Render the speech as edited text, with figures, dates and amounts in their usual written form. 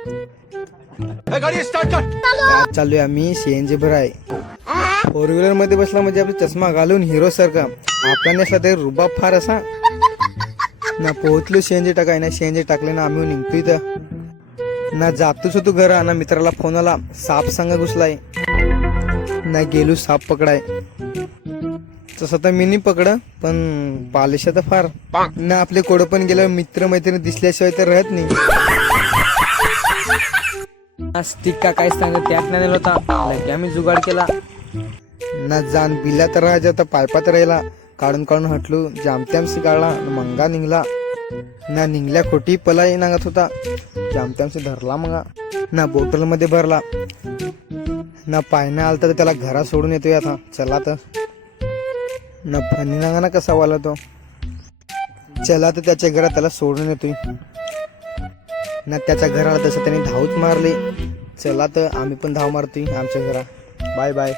आज चालू आहे आम्ही सीएनजी भराय. 4 व्हीलर मध्ये बसला म्हणजे आपला चष्मा घालून हिरो सारखा आपला नसला तरी रुबाब फार असा ना. पोहोचलो सीएनजी टाकाय ना, सीएनजी टाकले ना आम्ही निघतो इथं ना. जातोच होतो घरा ना, मित्राला फोन आला साप संग घुसलाय ना. गेलो साप पकडाय. तसं तर मी नाही पकड पण पालिशा तर फार ना. आपले कोड पण गेलं मित्र मैत्रिणी दिसल्याशिवाय तर राहत नाही. स्टिक का काय सांगत त्यात नाही होता लगे आम्ही जुगाड केला ना. जाण बिला तर राहायचा होता पायपात राहिला. काढून काढून हटलो जामत्यामशी काढला मंगा निघला ना. निघल्या खोटी पलाई नागत होता जामत्यामशी धरला मग ना. बोटल मध्ये भरला ना. पायना आलता तर त्याला घरा सोडून येतोय आता. चला तर ना. फणी नागा ना कसा वाला तो. चला तर त्याच्या घरात त्याला सोडून येतोय ना. त्याच्या घराला तसं त्याने धावच मारली. चला तर आम्ही पण धाव मारतोय आमच्या घरा. Bye bye.